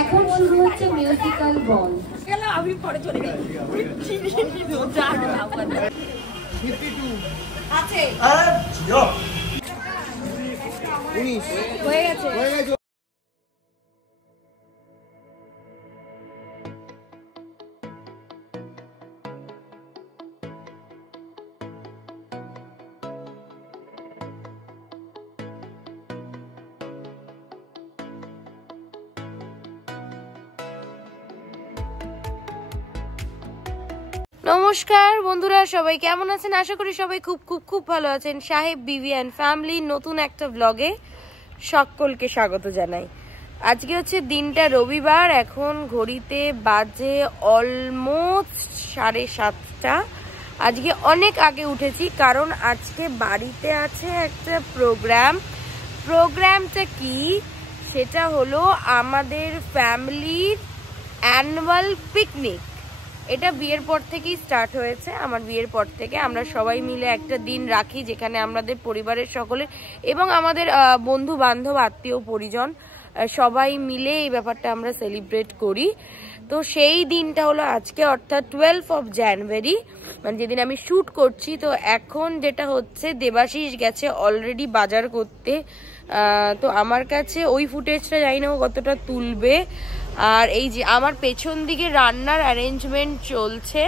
এখন শুরু হচ্ছে মিউজিক্যাল বল। আমি পরে চলে গেলাম আছে হয়ে গেছে। নমস্কার বন্ধুরা, সবাই কেমন আছেন? আশা করি সবাই খুব খুব খুব ভালো আছেন। সাহেব বিবি অ্যান্ড ফ্যামিলির নতুন একটা ব্লগে সকলকে স্বাগত জানাই। আজকে হচ্ছে দিনটা রবিবার। এখন ঘড়িতে বাজে অলমোস্ট 7:30। আজকে অনেক আগে উঠেছি কারণ আজকে বাড়িতে আছে একটা প্রোগ্রামটা কি, সেটা হলো আমাদের ফ্যামিলির অ্যানুয়াল পিকনিক। এটা বিয়ের পর থেকেই স্টার্ট হয়েছে। আমার বিয়ের পর থেকে আমরা সবাই মিলে একটা দিন রাখি যেখানে আমাদের পরিবারের সকলের এবং আমাদের বন্ধু বান্ধব আত্মীয় পরিজন সবাই মিলে এই ব্যাপারটা আমরা সেলিব্রেট করি। তো সেই দিনটা হলো আজকে, অর্থাৎ 12 জানুয়ারি, মানে যেদিন আমি শ্যুট করছি। তো এখন যেটা হচ্ছে, দেবাশিস গেছে অলরেডি বাজার করতে। তো আমার কাছে ওই ফুটেজটা জানি না ও কতটা তুলবে। আর এই যে আমার পেছন দিকে রান্নার অ্যারেঞ্জমেন্ট চলছে।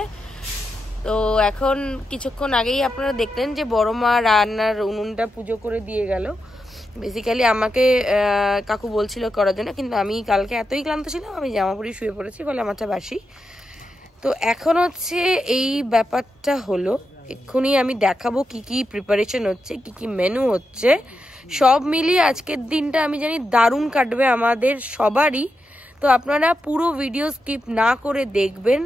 তো এখন কিছুক্ষণ আগেই আপনারা দেখলেন যে বড় মা রান্নার উনুনটা পুজো করে দিয়ে গেল। বেসিক্যালি আমাকে কাকু বলছিল করার জন্য, কিন্তু আমি কালকে এতই ক্লান্ত ছিলাম, আমি জামা পরে শুয়ে পড়েছি, বলে আমারটা বাসি। তো এখন হচ্ছে এই ব্যাপারটা হলো, এক্ষুনি আমি দেখাবো কি কি প্রিপারেশন হচ্ছে, কি কি মেনু হচ্ছে। সব মিলিয়ে আজকের দিনটা আমি জানি দারুণ কাটবে আমাদের সবারই। তো আপনারা পুরো ভিডিও স্কিপ না করে দেখবেন,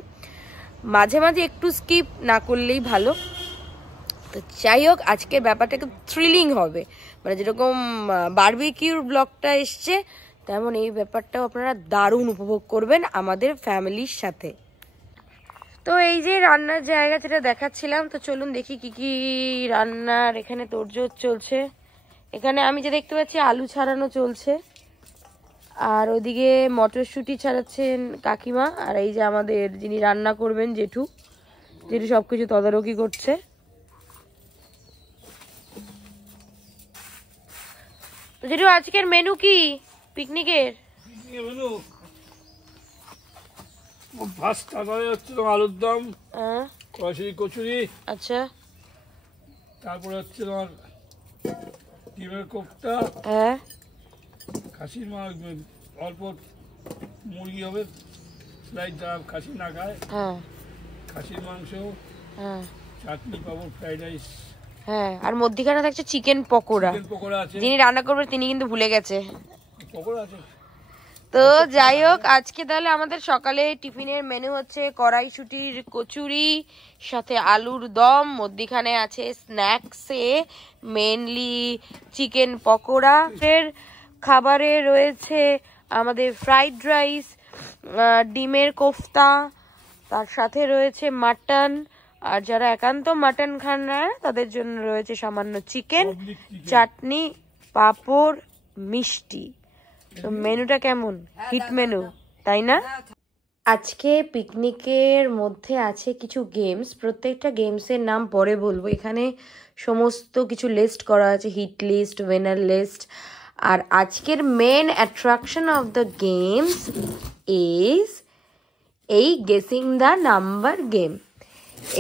মাঝে মাঝে একটু স্কিপ না করলেই ভালো। তো যাই হোক, আজকের ব্যাপারটা একটু থ্রিলিং হবে, মানে যেরকম বারবিকিউর ব্লগটা এসছে তেমন এই ব্যাপারটাও আপনারা দারুণ উপভোগ করবেন আমাদের ফ্যামিলির সাথে। তো এই যে রান্নার জায়গা যেটা দেখাচ্ছিলাম, তো চলুন দেখি কি কি রান্নার এখানে তোড়জোড় চলছে। এখানে আমি যে দেখতে পাচ্ছি আলু ছাড়ানো চলছে, আর ওইদিকে মটরশুঁটি ছাড়াচ্ছেন কাকিমা, আর এই যে আমাদের যিনি রান্না করবেন জেঠু সবকিছু তদারকি করছে। জেঠু, আজকের মেনু কি পিকনিকের? আলুর দম, কচুরি, আচ্ছা, তারপরে হচ্ছে তোমার ডিমের কোফতা, হ্যাঁ, খাসির অল্প মুরগি হবে স্লাইড, যারা খাসি না খায়, হ্যাঁ, খাসির মাংস, হ্যাঁ, চাটনি, পাপড়, ফ্রাইড রাইস, হ্যাঁ, আর মধ্যিখানে থাকছে চিকেন পকোড়া। আছে। যিনি রান্না করবেন তিনি কিন্তু ভুলে গেছে। পকোড়া আছে। তো যাই হোক, আজকে তাহলে আমাদের সকালে টিফিনের মেনু হচ্ছে কড়াইশুটির কচুরি সাথে আলুর দম, মধ্যিখানে আছে স্ন্যাক্সে মেনলি চিকেন পকোড়া, এর খাবারে রয়েছে আমাদের ফ্রাইড রাইস, ডিমের কোফতা, তার সাথে রয়েছে মাটন, আর যারা একান্ত মাটন খান না তাদের জন্য রয়েছে সামান্য চিকেন, চাটনি, পাঁপড়, মিষ্টি। তো মেনুটা কেমন? হিট মেনু, তাই না? আজকে পিকনিকের মধ্যে আছে কিছু গেমস, প্রত্যেকটা গেমসের নাম পরে বলবো। এখানে সমস্ত কিছু লিস্ট করা আছে, হিট লিস্ট, উইনার লিস্ট। আর আজকের main attraction of the games is এই গেসিং দ্য নাম্বার গেম।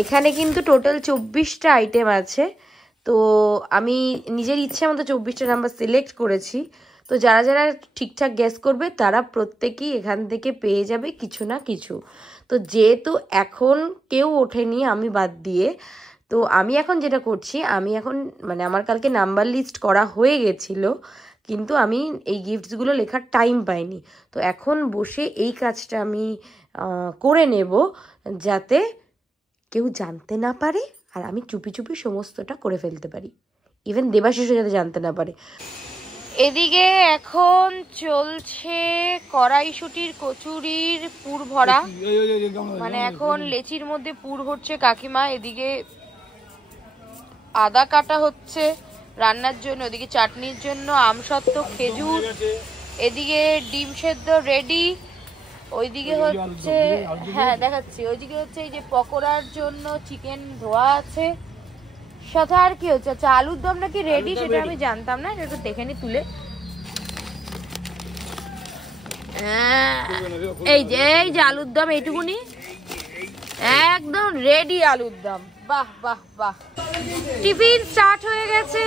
এখানে কিন্তু টোটাল 24টা আইটেম আছে। তো আমি নিজের ইচ্ছে মতো 24টা নাম্বার সিলেক্ট করেছি। তো যারা যারা ঠিকঠাক গেস করবে তারা প্রত্যেকেই এখান থেকে পেয়ে যাবে কিছু না কিছু। তো যেহেতু এখন কেউ ওঠেনি আমি বাদ দিয়ে, তো আমি এখন যেটা করছি, আমি এখন মানে আমার কালকে নাম্বার লিস্ট করা হয়ে গেছিলো, কিন্তু আমি এই গিফটসগুলো লেখার টাইম পাইনি। তো এখন বসে এই কাজটা আমি করে নেব, যাতে কেউ জানতে না পারে আর আমি চুপি চুপি সমস্তটা করে ফেলতে পারি, ইভেন দেবাশিসও যাতে জানতে না পারে। এদিকে এখন চলছে কড়াইশুটির কচুরির পুর ভরা, মানে এখন লেচির মধ্যে পুর হচ্ছে কাকিমা। এদিকে আদা কাটা হচ্ছে, রান্নার জন্য, ওদিকে চাটনির জন্য আমসত্ত্ব, খেজুর, এদিকে ডিম সেদ্ধ রেডি, ওইদিকে হচ্ছে হ্যাঁ দেখাচ্ছি, ওইদিকে হচ্ছে এই যে পকোড়ার জন্য চিকেন ধোয়া আছে, সাথে আর কি হচ্ছে, আচ্ছা আলুর দম নাকি রেডি, সেটা আমি জানতাম না, একটু দেখে নি তুলে। এই যে আলুর দম এইটুকুনি একদম রেডি আলুর দম। বাহ বাহ বাহ, টিফিন স্টার্ট হয়ে গেছে।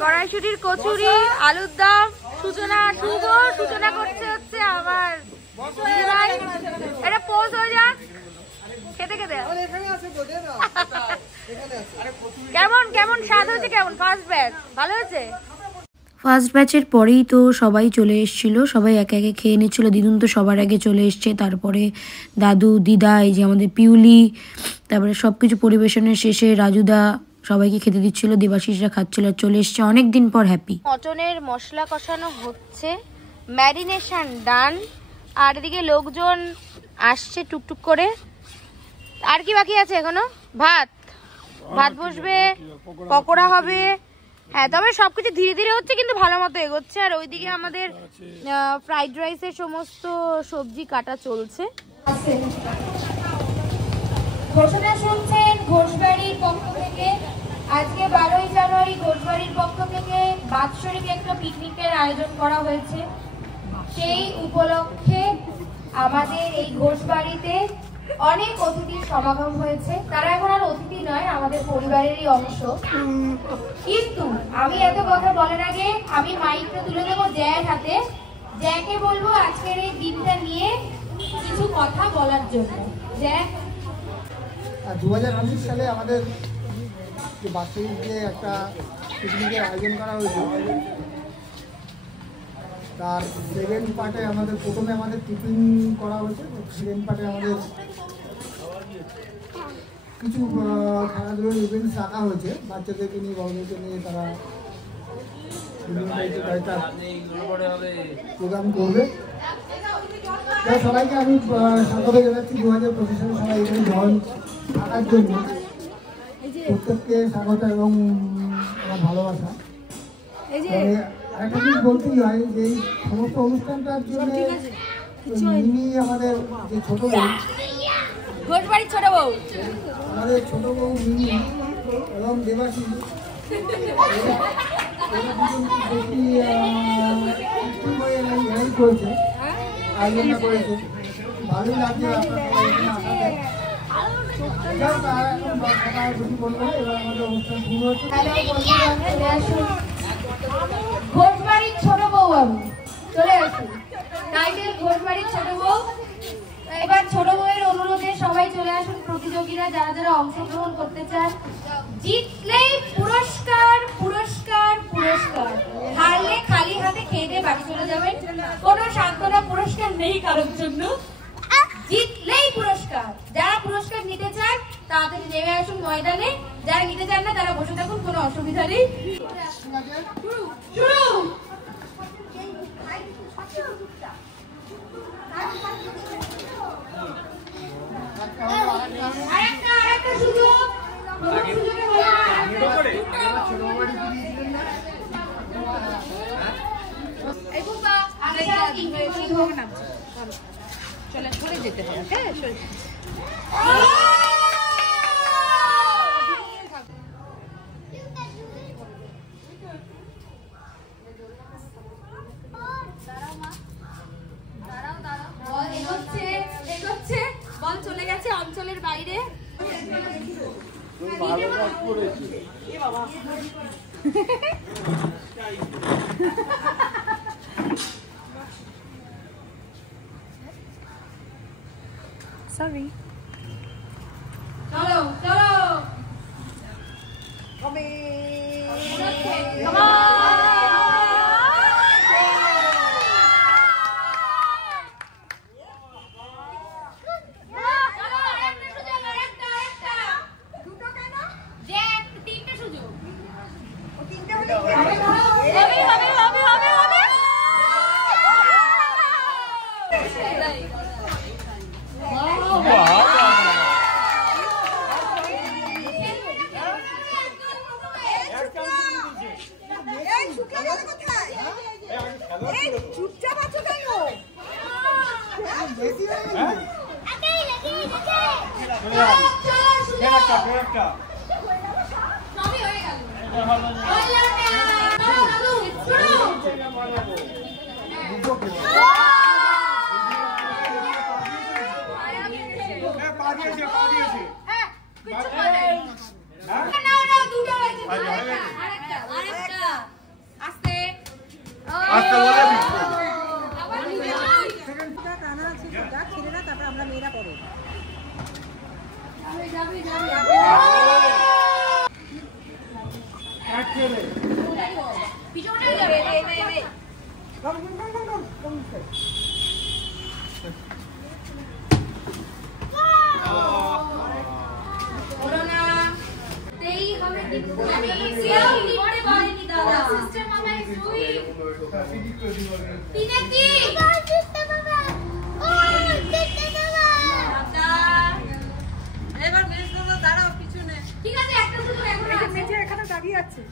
কড়াইশুটির কচুরি, আলুর দম, সূচনা করছে হচ্ছে আমার ভাই। এটা পোজ হয়ে যাক, খেতে খেতে কেমন কেমন স্বাদ হয়েছে, কেমন ফার্স্ট ব্যাচ ভালো হয়েছে? ফার্স্ট ব্যাচের পরেই তো সবাই চলে এসেছিল, সবাই একে একে খেয়ে নিচ্ছিল। দিদুন তো সবার আগে চলে এসছে, তারপরে দাদু, দিদা, এই যে আমাদের পিউলি, তারপরে সব কিছু পরিবেশনের শেষে রাজুদা সবাইকে খেতে দিচ্ছিল, দেবাশিসরা খাচ্ছিল, চলে এসছে অনেক দিন পর হ্যাপি। মটনের মশলা কষানো হচ্ছে, ম্যারিনেশন ডান, আর এদিকে লোকজন আসছে টুকটুক করে। আর কি বাকি আছে এখনো? ভাত বসবে, পকোড়া হবে, হ্যাঁ তবে সবকিছু ধীরে ধীরে হচ্ছে কিন্তু ভালো মতো এগোচ্ছে। আর ওইদিকে আমাদের ফ্রাইড রাইসের সমস্ত সবজি কাটা চলছে। ঘোষণা শুনছেন ঘোষবাড়ির পক্ষ থেকে, আজকে 12ই জানুয়ারি ঘোষবাড়ির পক্ষ থেকে বাৎসরিক একটা পিকনিকের আয়োজন করা হয়েছে। সেই উপলক্ষে আমাদের এই ঘোষবাড়িতে অনেক অতিথির সমাগম হয়েছে। তারা এখন আর অতিথি নয়, আমাদের পরিবারেরই অংশ। কিন্তু আমি এত কথা বলার আগে আমি মাইকটা তুলে দেবো জ্যার হাতে। জ্যাকে বলবো আজকের এই দিনটা নিয়ে কিছু কথা বলার জন্য। জ্যাক, 2019 সালে আমাদের যে বাৎসরিক যে একটা পিকনিকের আয়োজন করা হয়েছে, তার সেকেন্ড পার্টে আমাদের প্রথমে আমাদের টিফিন করা হয়েছে, সেকেন্ড পার্টে আমাদের কিছু খেলাধুলোর ইভেন্টস রাখা হয়েছে, বাচ্চাদেরকে নিয়ে বড়দেরকে নিয়ে তারা বিভিন্ন টাইপের কয়েকটা প্রোগ্রাম করবে। সবাইকে আমি স্বাগত জানাচ্ছি 2025 সালে সবাই এখানে জয়েন থাকার জন্য। প্রত্যেককে স্বাগত এবং আমার ভালোবাসা। একটা জিনিস বলতেই হয় যে এই সমস্ত অনুষ্ঠানটার জন্য মিনি আমাদের যে ছোট বউ, ঘোষবাড়ির ছোট বউ, আমাদের ছোট বউ মিনি এবং দেবাশিস, বেশি করেছে, আয়োজনটা করেছে। ভালোই লাগছে আপনার এখানে আসাতে। ঘোষবাড়ির ছোট বউ আমি চলে আসি, টাইটেল ঘোষবাড়ির ছোট বউ। এবার ছোট বউয়ের অনুরোধে সবাই চলে আসুন, প্রতিযোগীরা যারা যারা অংশগ্রহণ করতে চান। জিতলেই পুরস্কার পুরস্কার পুরস্কার, হারলে খালি হাতে খেয়ে দিয়ে বাড়ি চলে যাবেন। কোনো সান্ত্বনা পুরস্কার নেই কারোর জন্য, জিতলেই পুরস্কার। যারা পুরস্কার নিতে চান তাড়াতাড়ি নেমে আসুন ময়দানে, যারা নিতে চান না তারা বসে থাকুন, কোনো অসুবিধা নেই। শুরু। আরেকটা সুযোগ, চলে সরে যেতে হবে, হ্যাঁ এগোচ্ছে, বল চলে গেছে অঞ্চলের বাইরে। সরি, চলো চলো হবে। চুপচাপ আছো কেন? ছেলেরা তারপর আমরা মেয়েরা করো। এখানে দাঁড়িয়ে আছে।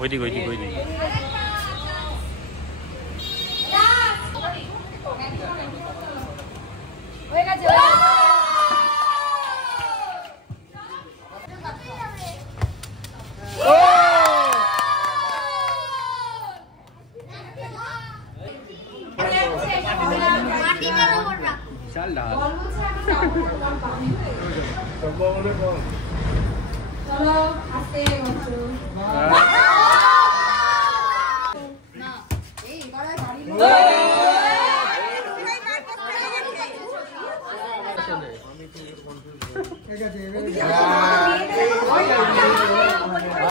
ওইদিক ওইদিক ওইদিক হয়ে গেছে। চলো আস্তে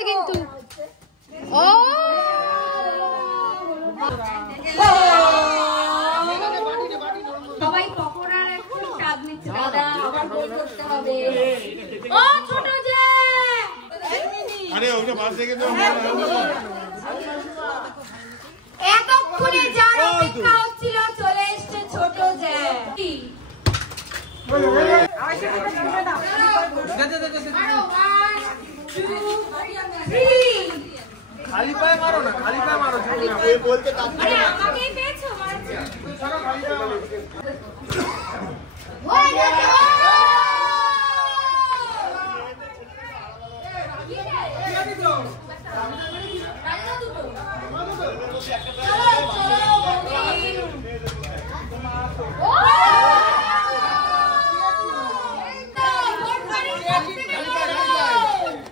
কিন্তু সবাই পকোড়ার একটু স্বাদ নিচ্ছে দাদা, আবার গোল করতে হবে। ও ছোট যে আরে ওটা বাস থেকে তো এতক্ষণে যার অপেক্ষা হচ্ছিল চলে এসছে ছোট যে। খালি পায়ে মারো না, খালি পায়ে মারো। বলতে আমাকেই পেয়েছো মারছো।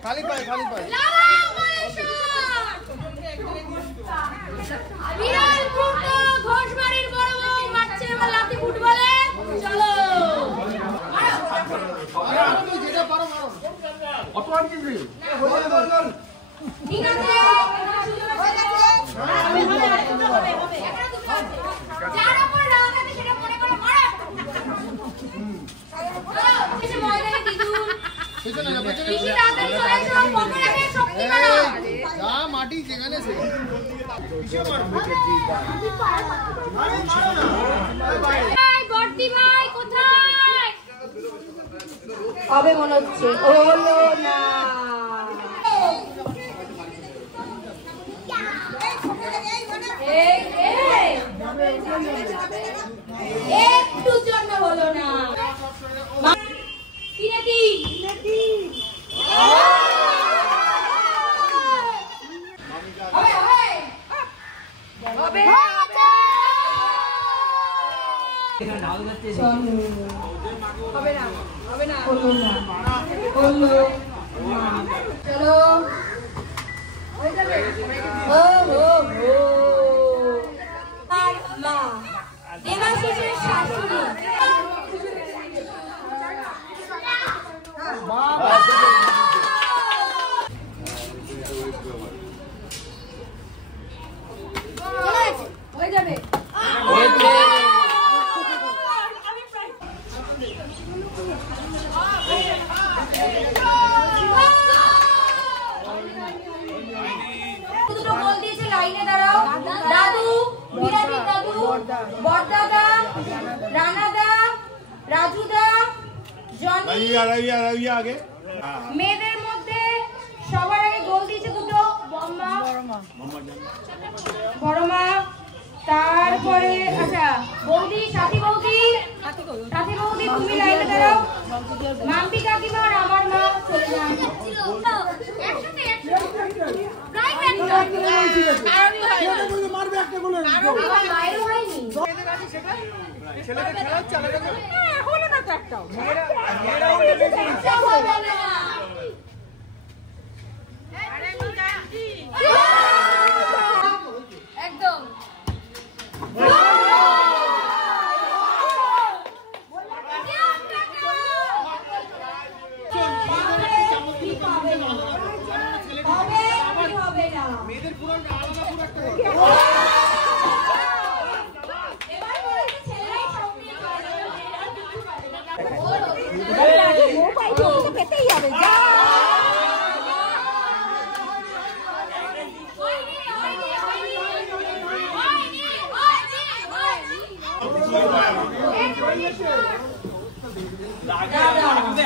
খালি পায়ে, খালি পায়ে। ঘোষবাড়ির বড় বউ মারছে এবার লাঠি ফুটবলে। চলো যেটা পারো মারো। অত আর কি দিই? ঠিক আছে যার উপর রাগ আছে সেটা মনে করে মারো। এসে ময়দানে দিদুন পেছনে যা, পেছনে বেশি তাড়াতাড়ি চলে এসো, পকোড়াকে শক্তি করো। যা মাটি যেখানে সে এই বর্দি ভাই কোথায়? হবে মনে হচ্ছে। হলো না। একটু জন্য হলো না। কি নাকি? হবে হবে হবে হবে না হবে না হলো না হলো চলো হয়ে যাবে। ও হো হো আর মা দেবাশিসের শাশুড়ি বড়দাদা, রানাদা, রাজুদা, জনি। মেয়েদের মধ্যে সবার আগে গোল দিয়েছে দুটো বড় মা, তারপরে আচ্ছা বৌদি, সাথী বৌদি, তুমি লাইনে দাঁড়াও। মাম্পি কাকিমা আর আমার মা চলে যান। মায়েরও হয়নি। একদম মেয়েদের পুরো আলাদা পুরো একটা পেতেই হবে যা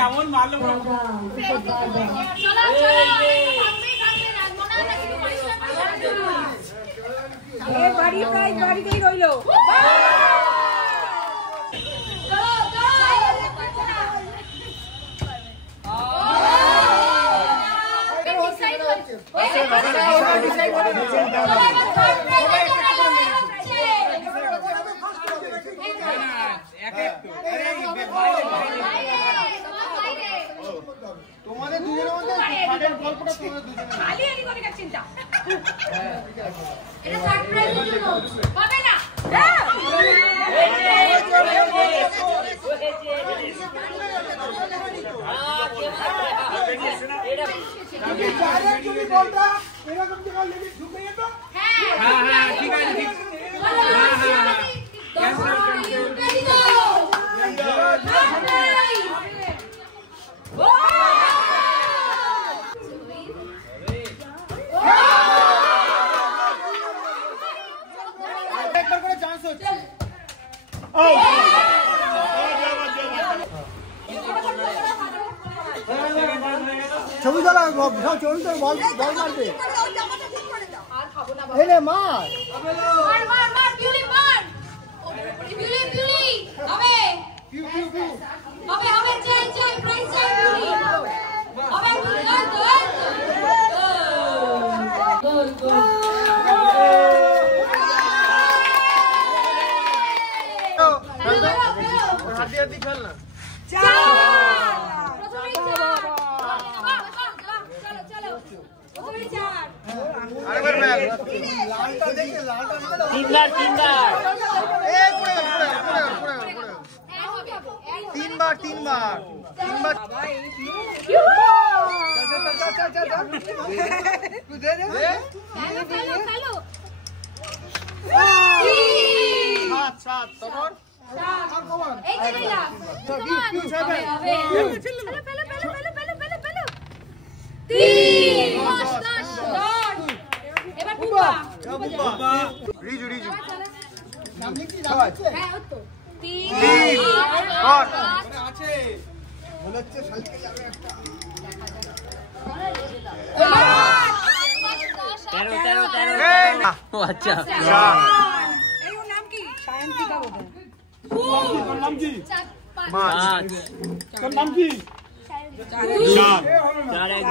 এমন মারলো বাড়ি প্রায় বাড়িতেই রইলো। তোমাদের দুজনের মধ্যে ফাটের গল্পটা তোমাদের দুজনের খালি আলি করে চিন্তা এটা সারপ্রাইজের জন্য হবে না। ঠিক আছে একবার করে চান্স হচ্ছে ছবি তোলা চলতে বল মারবে এই রে মার মার বিউলি মার বিউলি হবে চাই প্রাইজ চাই বিউলি হবে গোল হাতি হাতি খেল না আরেকবার ম্যাচ লালটা দেখে তিনবার এই পুরো তিনবার সাত তোমার এই যে না এবার বুবা রিজু সামনে কি যাচ্ছে হ্যাঁ ও তো 3 আছে মনে হচ্ছে শালকে যাবে একটা 13 ও আচ্ছা এই ওর নাম কি সায়ন্তিকা বোধহয় তোর নাম কি? পাঁচ তোর নাম কি? চার এক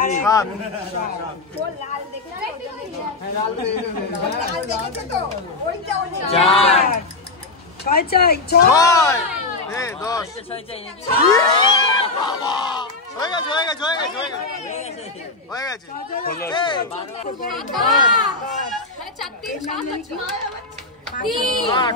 ও লাল দেখে লাল দেখেছে তো ওইটা চার ছয় চাই 6 এই 10 ছয় চাই হয়ে গেছে চারটে সাত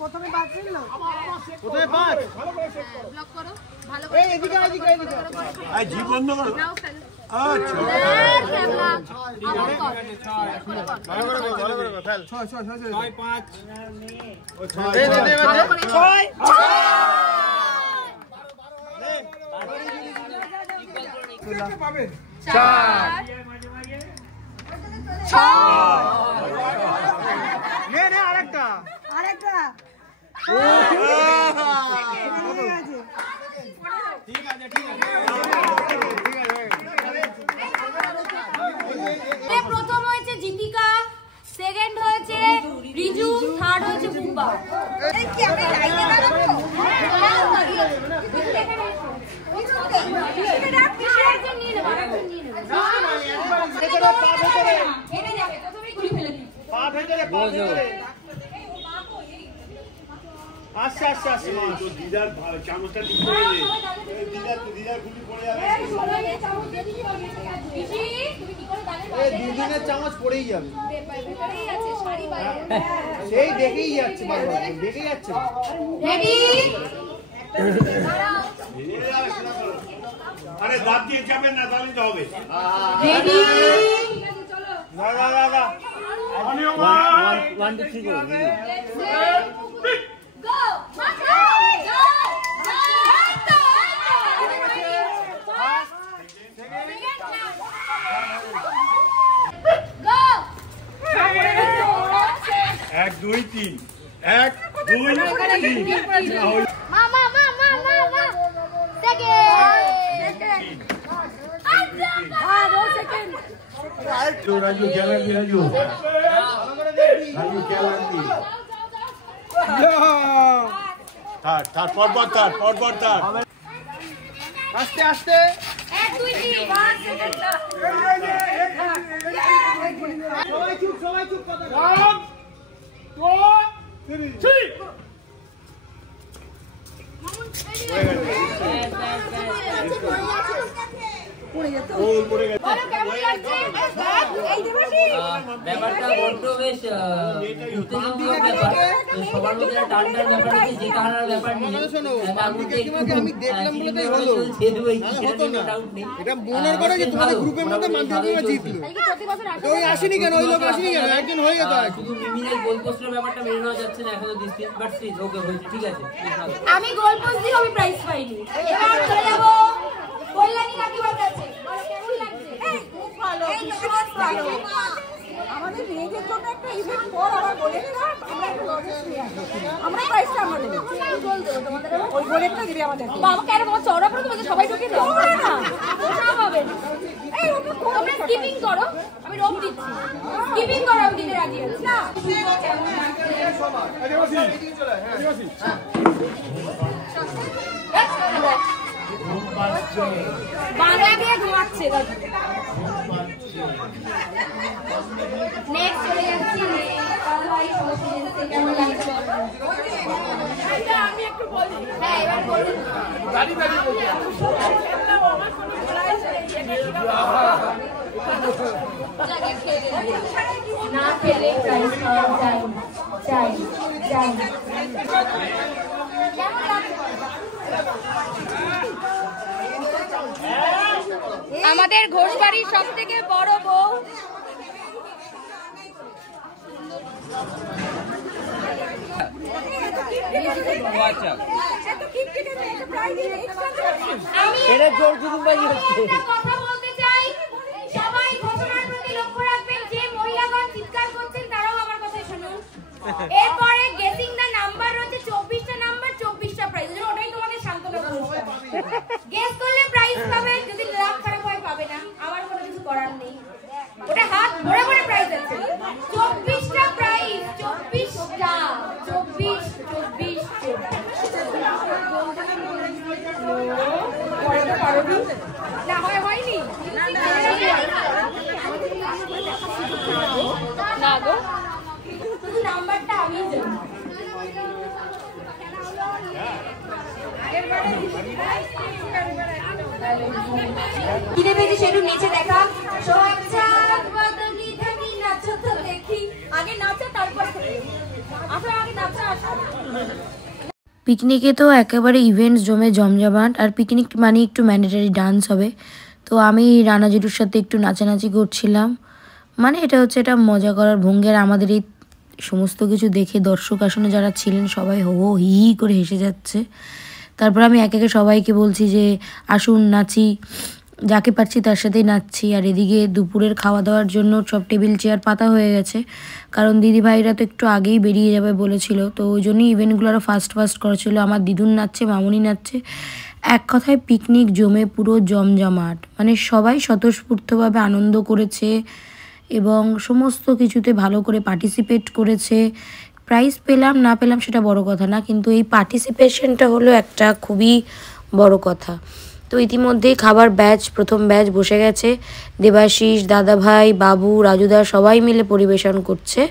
প্রথমে বাদ দিল প্রথমে 5 ব্লক করো ভালো করে এদিকে জীবন নাও ফেলো প্রথম হয়েছে জিতিকা, সেকেন্ড হয়েছে রিজু, থার্ড হয়েছে বুম্বা। আস্তে আস্তে আস্তে দিদার চামচটা ঠিক করে দে। দিদার খুলি পড়ে যাবে। দুদিনের চামচ পড়েই যাবে, সেই দেখেই যাচ্ছে, দেখেই যাচ্ছে। আরে দাঁত দিয়ে যাবেন না, তাহলে তো হবে। এক দুই তিন, এক দুই তিন। রাজু খেলা দি, রাজু খেলা দি। তার পরপর তার আস্তে আস্তে সবাই চুপ কথা ব্যাপারটা বড্ড বেশ উত্তেজনামূলক ব্যাপার, সবার মধ্যে টান টান ব্যাপার আছে, যে কারণে ব্যাপার নেই। তার মধ্যে আমি দেখলাম বলে তাই হলো, এটা মনে করে যে তোমাদের গ্রুপের মধ্যে মাধ্যমিক জিতলো, তো ওই আসেনি কেন, ওই লোক আসেনি কেন, একজন হয়ে যেত। শুধু মিমিদের গোল পোস্টের ব্যাপারটা মেনে নেওয়া যাচ্ছে না এখনো ডিসপ্লিন, বাট প্লিজ ওকে হয়েছে, ঠিক আছে। আমি গোল পোস্ট দিয়ে আমি প্রাইজ পাইনি, এবার চলে যাব কল্যাণী কাকিমার কাছে। কেমন লাগছে? খুব ভালো, ভীষণ ভালো। আমাদের মেয়েদের জন্য একটা ইভেন্ট পর আবার বলে দিলাম আমরা একটা লজেস নিয়ে আসবো, আমরা প্রাইসটা আমরা দেবো, গোল দেবো তোমাদের, ওই গোলেরটা দিবে আমাদের। বাবা কেন তোমার চওড়া করে তোমাদের সবাই ঢুকে দাও না, ওটা হবে না। এই ওটা তোমরা স্কিপিং করো, আমি রোপ দিচ্ছি, স্কিপিং করো, আমি দিতে রাজি আছি না। বাংলা দিয়ে ঘুমাচ্ছে। নেক্সট চলে যাচ্ছি আমি একটু বলি। হ্যাঁ এবার বলি, না খেলে প্রাইজ পাওয়া যায় না, চাই চাই। আমাদের ঘোষবাড়ির সব থেকে বড় বউ কথা বলতে চাই, সবাই ঘোষণার প্রতি লক্ষ্য রাখবেন, যে মহিলাগণ চিৎকার করছেন তারাও আমার কথা শুনুন। এরপরে গেসিং দা নাম্বার রয়েছে 24টা নাম্বার, 24টা প্রাইজ, ওটাই তোমাদের সান্ত্বনা পুরস্কার। গেস করলে প্রাইজ পাবে, যদি লাভ খারাপ হয় পাবে না, আমার কোনো কিছু করার নেই। ওটা হাত ভরে ভরে প্রাইজ আছে, 24টা প্রাইজ, 24টা, 24 24 না হয় হয়নি না গো, শুধু নাম্বারটা আমি জানি। কিনে পেয়েছি সেটু নিচে দেখা, নাচো তো দেখি, আগে নাচো তারপর আসো, আগে নাচো আসো। পিকনিকে তো একেবারে ইভেন্টস জমে জমজমাট, আর পিকনিক মানে একটু ম্যান্ডেটারি ডান্স হবে, তো আমি রানা জেঠুর সাথে একটু নাচানাচি করছিলাম, মানে এটা হচ্ছে এটা মজা করার ভঙ্গি। আর আমাদের এই সমস্ত কিছু দেখে দর্শক আসনে যারা ছিলেন সবাই হো হো হি হি করে হেসে যাচ্ছে। তারপর আমি একে একে সবাইকে বলছি যে আসুন নাচি, যাকে পারছি তার সাথেই নাচছি। আর এদিকে দুপুরের খাওয়া দাওয়ার জন্য সব টেবিল চেয়ার পাতা হয়ে গেছে, কারণ দিদিভাইরা তো একটু আগেই বেরিয়ে যাবে বলেছিল, তো ওই জন্যই ইভেন্টগুলো আরও ফাস্ট করেছিল। আমার দিদুন নাচছে, মামুনি নাচছে, এক কথায় পিকনিক জমে পুরো জমজমাট। মানে সবাই স্বতঃস্ফূর্তভাবে আনন্দ করেছে এবং সমস্ত কিছুতে ভালো করে পার্টিসিপেট করেছে। প্রাইজ পেলাম না পেলাম সেটা বড় কথা না, কিন্তু এই পার্টিসিপেশনটা হলো একটা খুবই বড় কথা। তো ইতিমধ্যেই খাবার ব্যাচ, প্রথম ব্যাচ বসে গেছে। দেবাশিস, দাদাভাই, বাবু, রাজুদা সবাই মিলে পরিবেশন করছে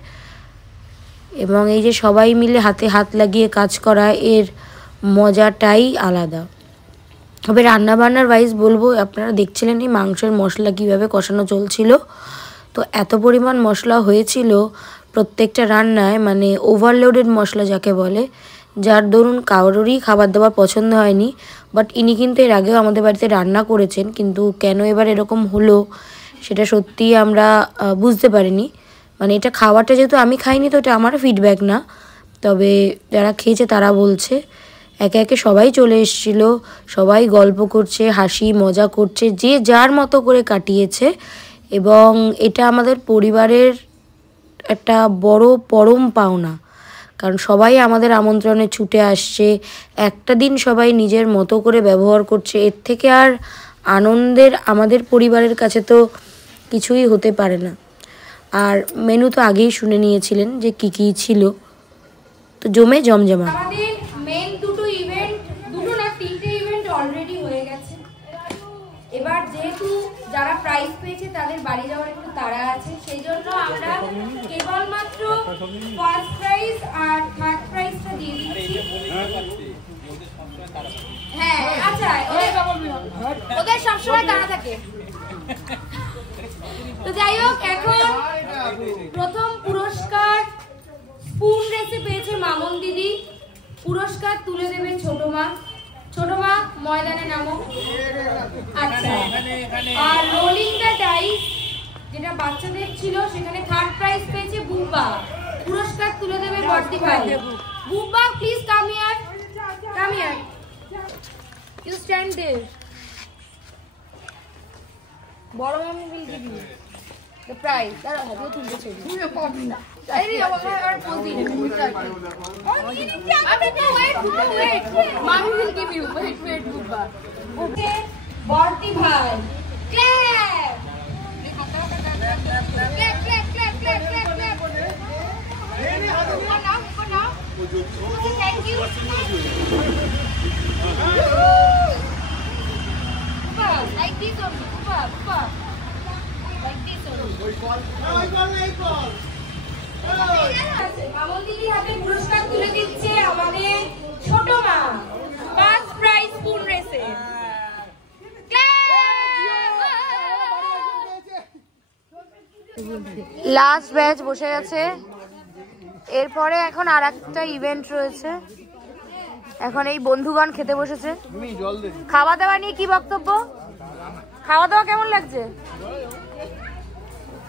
এবং এই যে সবাই মিলে হাতে হাত লাগিয়ে কাজ করা, এর মজাটাই আলাদা। তবে রান্নাবান্নার ওয়াইজ বলবো, আপনারা দেখছিলেন এই মাংসের মশলা কীভাবে কষানো চলছিল। তো এত পরিমাণ মশলা হয়েছিল প্রত্যেকটা রান্নায়, মানে ওভারলোডেড মশলা যাকে বলে, যার দরুন কারোরই খাবার দাবার পছন্দ হয়নি। বাট ইনি কিন্তু এর আগেও আমাদের বাড়িতে রান্না করেছেন, কিন্তু কেন এবার এরকম হলো সেটা সত্যিই আমরা বুঝতে পারিনি। মানে এটা খাওয়াটা যেহেতু আমি খাইনি, তো এটা আমার ফিডব্যাক না, তবে যারা খেয়েছে তারা বলছে। একে একে সবাই চলে এসেছিল, সবাই গল্প করছে, হাসি মজা করছে, যে যার মতো করে কাটিয়েছে। এবং এটা আমাদের পরিবারের একটা বড় পরম পাওনা, কারণ সবাই আমাদের আমন্ত্রণে ছুটে আসছে, একটা দিন সবাই নিজের মতো করে ব্যবহার করছে। এর থেকে আর আনন্দের আমাদের পরিবারের কাছে তো কিছুই হতে পারে না। আর মেনু তো আগেই শুনে নিয়েছিলেন যে কী কী ছিল, তো জমজমা। আমাদের মেন দুটো না তিনটে ইভেন্ট অলরেডি হয়ে গেছে। এবার যেহেতু যারা প্রাইজ পেয়েছে তাদের বাড়ি যাওয়ার একটু তাড়া আছে, সেই জন্য আমরা কেবলমাত্র ফার্স্ট প্রাইজ আর থার্ড প্রাইজটা দিয়ে দিচ্ছি। হ্যাঁ আচ্ছা, ওদের সবসময় তাড়া থাকে। তো যাই হোক, এখন প্রথম পুরস্কার স্পুন রেসে পেয়েছে মামন দিদি। পুরস্কার তুলে দেবে ছোট মা। ছোট মা ময়দানে নামো। আচ্ছা, আর রোলিং দ্য ডাইস যেটা বাচ্চাদের ছিল, সেখানে থার্ড প্রাইজ পেয়েছে বুবা। পুরস্কার তুলে দেবে বর্তি ভাই। Buba please come here, come here, you stand there. বড় মামি will give you the prize. দাঁড়া, হাতে তুলতে চাই, তুমি পাবি না। আরে বাবা, আর বলদি না। Wait. Mommy will give you. Wait, Buba. Okay, Bharti bhai. Clap. Clap. Go now. Okay, thank you. Buba, like this only. Buba. Like this only. Mamon দিদি হাতে পুরস্কার তুলে দিচ্ছে আমাদের ছোট মা, ফার্স্ট প্রাইজ স্পুন রেসে। লাস্ট ব্যাচ বসে গেছে। এরপরে এখন আর একটা ইভেন্ট রয়েছে। এখন এই বন্ধুগণ খেতে বসেছে। খাওয়া দাওয়া নিয়ে কি বক্তব্য? খাওয়া দাওয়া কেমন লাগছে?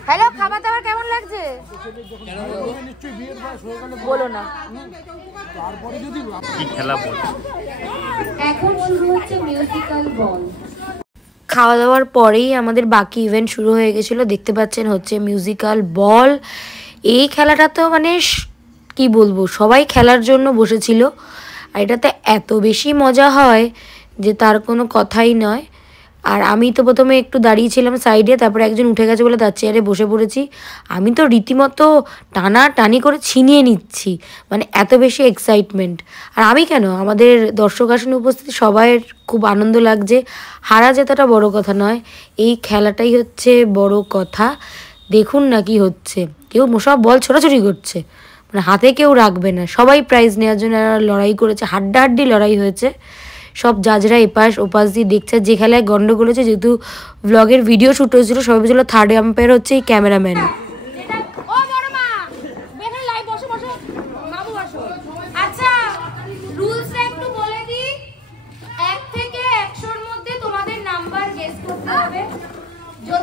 হ্যালো, খাবার দাবার কেমন লাগছে বলো না। এখন শুরু হচ্ছে মিউজিক্যাল বল। খাওয়া দাওয়ার পরেই আমাদের বাকি ইভেন্ট শুরু হয়ে গেছিলো। দেখতে পাচ্ছেন হচ্ছে মিউজিক্যাল বল। এই খেলাটা তো মানে কি বলবো, সবাই খেলার জন্য বসেছিল। আর এটাতে এত বেশি মজা হয় যে তার কোনো কথাই নয়। আর আমি তো প্রথমে একটু দাঁড়িয়েছিলাম সাইডে, তারপরে একজন উঠে গেছে বলে তার চেয়ারে বসে পড়েছি। আমি তো রীতিমতো টানাটানি করে ছিনিয়ে নিচ্ছি, মানে এত বেশি এক্সাইটমেন্ট। আর আমি কেন, আমাদের দর্শক আসনে উপস্থিত সবাইয়ের খুব আনন্দ লাগছে। হারা জেতাটা বড় কথা নয়, এই খেলাটাই হচ্ছে বড় কথা। দেখুন না কি হচ্ছে, কেউ সব বল ছোটাছুটি করছে, মানে হাতে কেউ রাখবে না, সবাই প্রাইজ নেওয়ার জন্য লড়াই করেছে, হাড্ডাহাড্ডি লড়াই হয়েছে। সব জাজরা এপাশ ওপাশ দিয়ে দেখছে। যে খেলায় গন্ডগোল হয়েছে, যেহেতু ব্লগের ভিডিও শ্যুট হয়েছিল, সবাই বলছিল থার্ড আম্পায়ার হচ্ছে এই ক্যামেরাম্যান। আচ্ছা, রুলসটা একটু বলে দিই। 1 থেকে 100 এর মধ্যে তোমাদের নাম্বার গেস করতে হবে।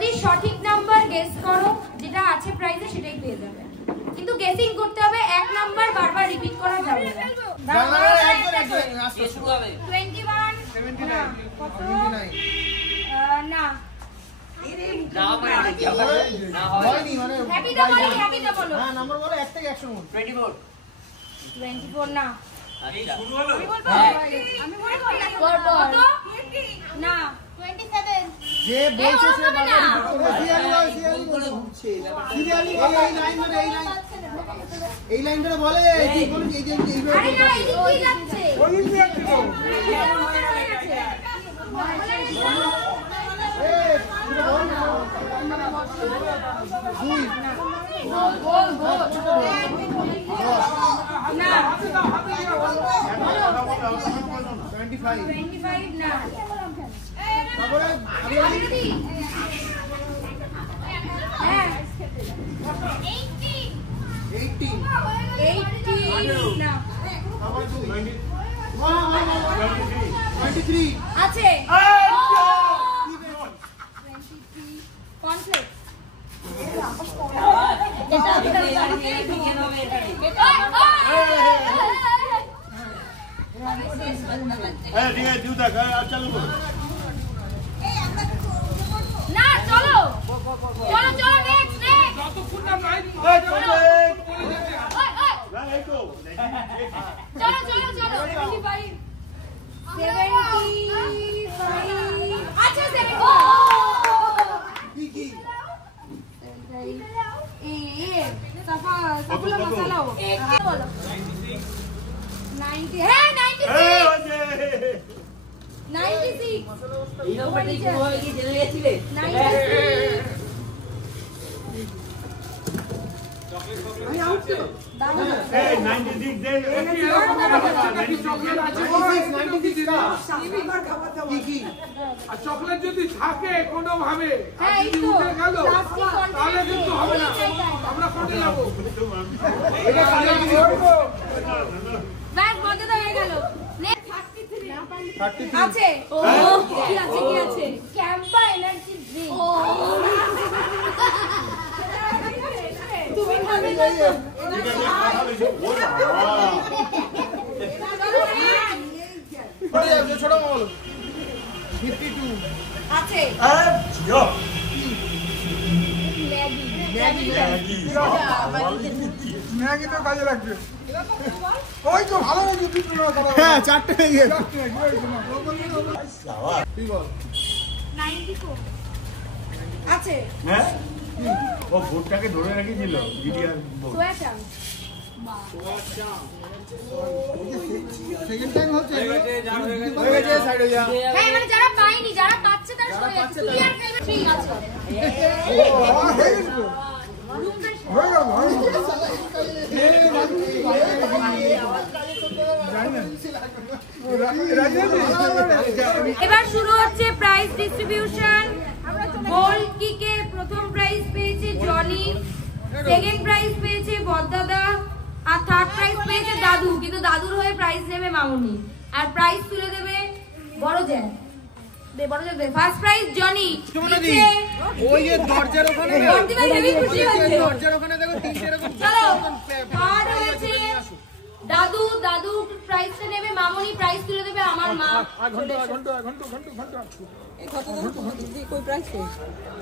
যদি সঠিক নাম্বার গেস করো যেটা আছে প্রাইজে সেটাই পেয়ে যাবে, কিন্তু গেসিং করতে হবে, এক নাম্বার বারবার রিপিট করা যাবে না। 21 কত না হয়নি মানে হ্যাপিটা বলো হ্যাঁ নাম্বার বলো 1 থেকে 100 মধ্যে 24 না শুরু হলো আমি বলবো কত না 27 যে বলছে সে বারবার রিপিট করবে। সিরিয়ালি এই লাইন ধরে বলে ঠিক বলুন এই যে আরে না এদিক দিয়ে যাচ্ছে না 25 না তারপরে হ্যাঁ 18 না তারপরে 23 আছে কনফ্লিক্ট চালু করো। না চলো চলো চলো নেক্সট চলো চলো চলো 75 আচ্ছা 70 কি সাফা সাফুলা মশলা বলো 90 হ্যাঁ 96 এই নম্বরটা কি হয়ে গিয়ে জেনে গেছিলে চকলেট যদি থাকে কোনো ভাবে হ্যাঁ এই তো তাহলে কিন্তু হবে না, আমরা কোটে যাবো। ব্যাস মজা তো হয়ে গেল। আছে কি আছে ক্যাম্পা এনার্জি ড্রিঙ্ক তুমি খাবে না ছোট বলো 52 আছে ম্যাগি তো কাজে লাগবে। ওই তো ভালো হয়েছে দুটো না করা। হ্যাঁ চারটে হয়ে গেছে। কি বল 94 আছে হ্যাঁ ও ভোটটাকে ধরে রেখেছিল ভিডিওর সোয়াচাং সেকেন্ড টাইম হচ্ছে হয়ে গেছে সাইড হয়ে যা। হ্যাঁ মানে যারা পায়নি যারা পাচ্ছে তারা সরে যাচ্ছে ক্লিয়ার ফেভারিট ঠিক আছে এবার শুরু হচ্ছে প্রাইজ ডিস্ট্রিবিউশন। গোল্ড কিকে প্রথম প্রাইজ পেয়েছে জনি, সেকেন্ড প্রাইজ পেয়েছে বদ্দাদা, আর থার্ড প্রাইজ পেয়েছে দাদু, কিন্তু দাদুর হয়ে প্রাইজ নেবে মামুনি, আর প্রাইজ তুলে দেবে বড় জ্যান। ফার্স্ট প্রাইজ জনি, ওই যে দরজার ওখানে দরজার ওখানে দেখো তিনটে এরকম চলো থার্ড হয়েছে দাদু, দাদু প্রাইজটা নেবে মামুনি, প্রাইজ তুলে দেবে আমার মা।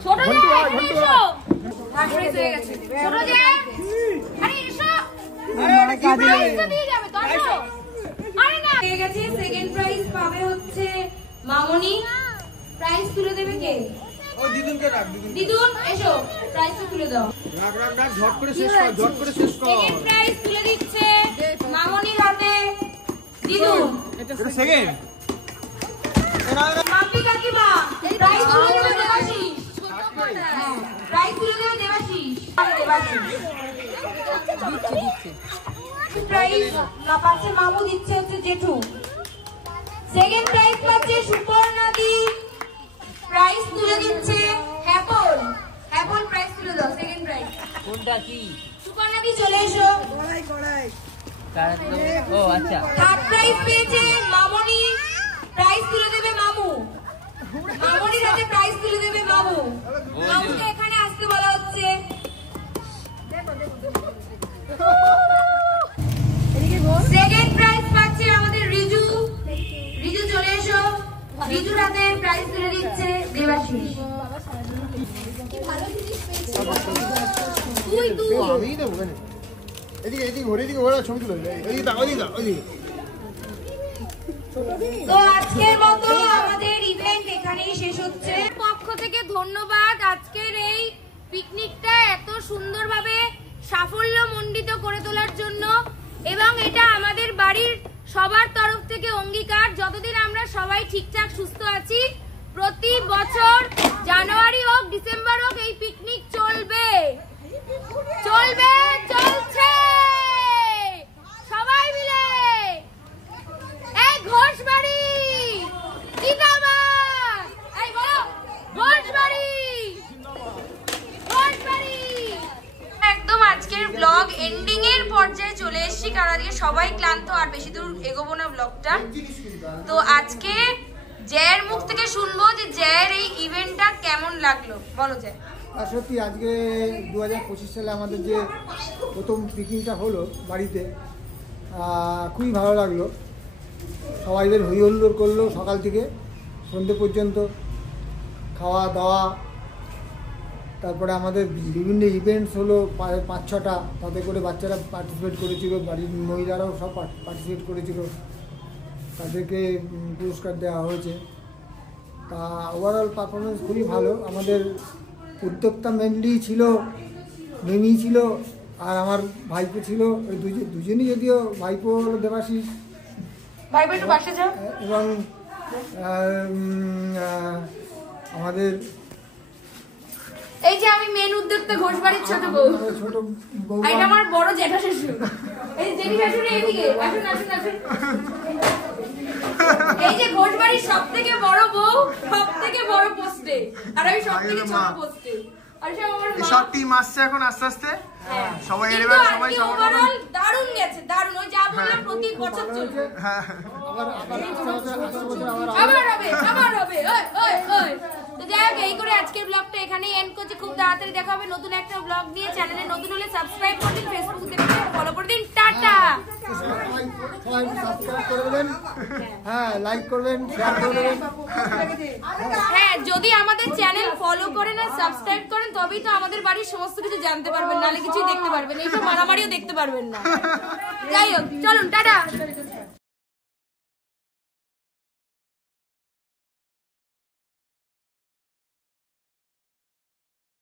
ছোট হয়ে গেছে ছোট জ্যান, আরে এসো প্রাইজটা দিয়ে যাবে তো আরে না পেয়ে গেছে। সেকেন্ড প্রাইজ পাবে হচ্ছে মামুনি, প্রাইজ তুলে দেবে কে? ও দিদুনকে রাখ দিদুন এসো প্রাইজটা তুলে দাও। রাখ রাখ রাখ ঝট করে শেষ কর ঝট করে শেষ কর। সেকেন্ড প্রাইজ তুলে দিচ্ছে মামুনির হাতে দিদুন। এটা সেকেন্ড মাম্পি কাকিমা প্রাইজ তুলে দেবে দেবাশিস, প্রাইজ তুলে দেবে দেবাশিস। প্রাইজ না পাচ্ছে মামু, দিচ্ছে হচ্ছে জেঠু। সেকেন্ড প্রাইজ পাচ্ছে সুপর্ণাদি, প্রাইজ তুলে দিচ্ছে হ্যাপল। হ্যাপল প্রাইজ তুলে দাও সেকেন্ড প্রাইজ। কোনটা কি সুপর্ণাদি চলে এসো। ও আচ্ছা থার্ড প্রাইজ পেয়েছে মামনি, প্রাইজ তুলে দেবে মামু। মামনির হাতে প্রাইজ তুলে দেবে মামু। বিজুর হাতে প্রাইজ তুলে দিচ্ছে দেবাশিস। আমিই দেবো কেন? এদিকে এদিকে ঘুরে এদিকে ওরা ছবি তুলে এদিকে দাও ওদিকে দাও ওদিকে। তো আজকের মতো আমাদের ইভেন্ট এখানেই শেষ হচ্ছে। পক্ষ থেকে ধন্যবাদ আজকের এই পিকনিকটা এত সুন্দরভাবে সাফল্যমণ্ডিত করে তোলার জন্য, এবং এটা আমাদের বাড়ির সবার তরফ থেকে অঙ্গীকার যতদিন আমরা সবাই ঠিকঠাক সুস্থ আছি প্রতি বছর জানুয়ারি হোক ডিসেম্বর হোক এই পিকনিক চলবে চলবে চলছে সবাই মিলে। এই ঘোষবাড়ি জিন্দাবাদ, এই বলো ঘোষবাড়ি ঘোষবাড়ি। একদম আজকের ব্লগ এন্ডিং এর পর্যায়ে চলে এসেছি, কারণ আজকে সবাই ক্লান্ত আর বেশি দূর এগোবো না ব্লগটা। তো আজকে জয়ের মুখ থেকে শুনবো যে জয়ের এই ইভেন্টটা কেমন লাগলো, বলো জয়। আর সত্যি আজকে 2025 সালে আমাদের যে প্রথম পিকনিকটা হলো বাড়িতে, খুবই ভালো লাগলো। সবাই বের হই হুল্লোড় করলো সকাল থেকে সন্ধ্যে পর্যন্ত, খাওয়া দাওয়া, তারপরে আমাদের বিভিন্ন ইভেন্টস হলো 5-6টা, তাতে করে বাচ্চারা পার্টিসিপেট করেছিল, বাড়ির মহিলারাও সব পার্টিসিপেট করেছিল, তাদেরকে পুরস্কার দেওয়া হয়েছে। তা ওভারঅল পারফরমেন্স খুবই ভালো। আমাদের উদ্যোক্তা মেনলি ছিল মিমি ছিল আর আমার ভাইপো ছিল, ওই দুজনই, যদিও ভাইপো হলো দেবাশিস এবং আমাদের এই যে আমি মেন উদ্যোক্তা ঘোষবাড়ির ছোট বউ, ছোট বউ, এটা আমার বড় জ্যাঠা শ্বশুর। এই জেঠি শাশুড়ি এদিকে আসুন আসুন আসুন। এই যে ঘোষবাড়ির সবথেকে বড় বউ, সবথেকে বড় পোস্টে, আর আমি সবথেকে ছোট পোস্টে। আর সব টিম আসছে এখন আস্তে আস্তে, সবাই এবার সবাই ওভারঅল দারুণ গেছে, দারুণ। ওই যা বললাম প্রতি বছর চলবে, আবার হবে আবার হবে। ওই ওই তো যাই হোক, এই করে আজকের ব্লগটা এখানেই এন্ড করছি। খুব তাড়াতাড়ি দেখা হবে নতুন একটা ব্লগ নিয়ে। চ্যানেলে নতুন হলে সাবস্ক্রাইব করে দিন, ফেসবুক থেকে ফলো করে দিন। টাটা। সবাই সাবস্ক্রাইব করে দেবেন, হ্যাঁ লাইক করবেন, শেয়ার করে দেবেন। হ্যাঁ, যদি আমাদের চ্যানেল ফলো করেন আর সাবস্ক্রাইব করেন তবেই তো আমাদের বাড়ির সমস্ত কিছু জানতে পারবেন, নাহলে কিছুই দেখতে পারবেন, এইসব মারামারিও দেখতে পারবেন না। যাই হোক, চলুন টাটা।